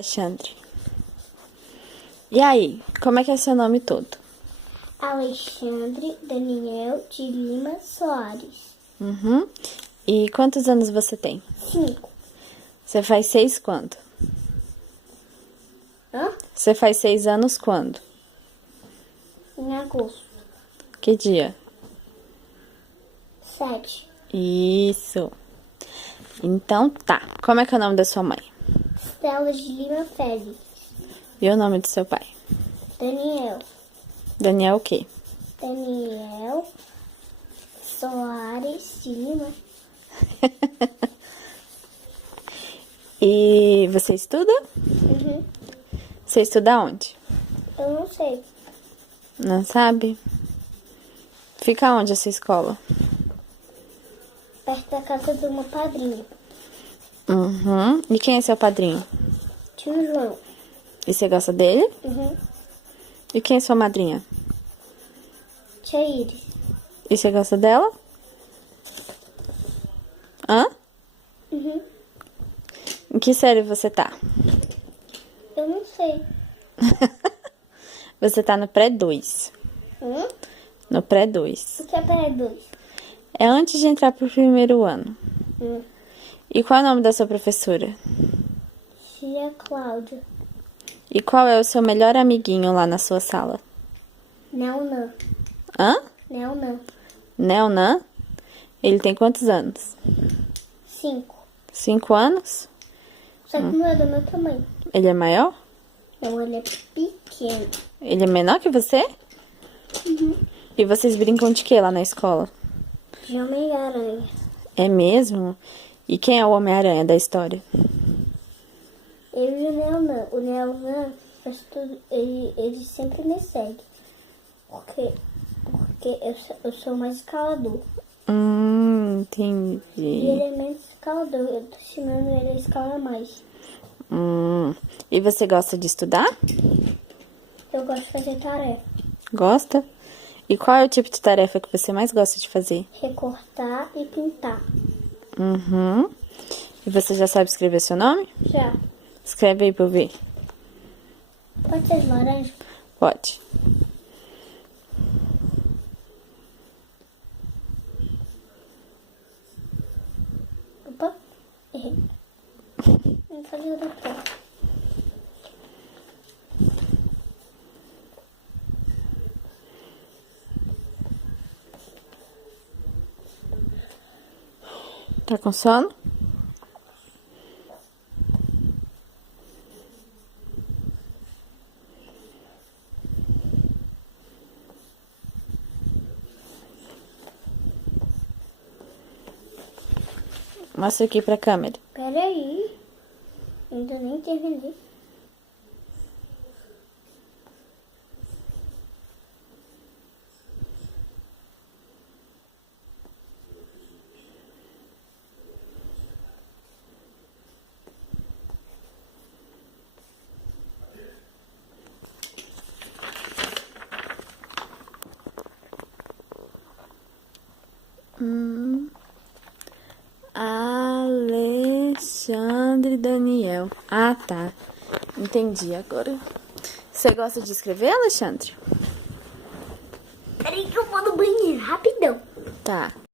Alexandre. E aí, como é que é seu nome todo? Alexandre Daniel de Lima Soares. Uhum. E quantos anos você tem? 5. Você faz 6 quando? Hã? Você faz 6 anos quando? Em agosto. Que dia? 7. Isso. Então tá. Como é que é o nome da sua mãe? Estela de Lima Félix. E o nome do seu pai? Daniel. Daniel o quê? Daniel Soares de Lima. E você estuda? Uhum. Você estuda onde? Eu não sei. Não sabe? Fica onde essa escola? Perto da casa do meu padrinho. Uhum. E quem é seu padrinho? Tio João. E você gosta dele? Uhum. E quem é sua madrinha? Tia Iris. E você gosta dela? Hã? Uhum. Em que série você tá? Eu não sei. Você tá no pré-2. No pré-2. O que é pré-2? É antes de entrar pro primeiro ano. Hum. E qual é o nome da sua professora? Tia Cláudia. E qual é o seu melhor amiguinho lá na sua sala? Neonan. Hã? Neonan. Neonan? Ele tem quantos anos? 5. 5 anos? Só que não é do meu tamanho. Ele é maior? Não, ele é pequeno. Ele é menor que você? E vocês brincam de quê lá na escola? De Homem-Aranha. É mesmo? E quem é o Homem-Aranha da história? Eu e o Neonan. O Neonan faz tudo. Ele sempre me segue. Porque eu sou mais escalador. Entendi. E ele é menos escalador. Eu tô ensinando ele a escalar mais. E você gosta de estudar? Eu gosto de fazer tarefa. Gosta? E qual é o tipo de tarefa que você mais gosta de fazer? Recortar e pintar. Uhum. E você já sabe escrever seu nome? Já. Escreve aí pra eu ver. Pode ser de laranja? Pode. Opa. Errei. Vou fazer outra coisa. Tá com sono? Mostra aqui pra câmera. Peraí. Ainda nem terminei. Alexandre Daniel. Ah, tá. Entendi agora. Você gosta de escrever, Alexandre? Peraí que eu vou no banheiro, rapidão. Tá.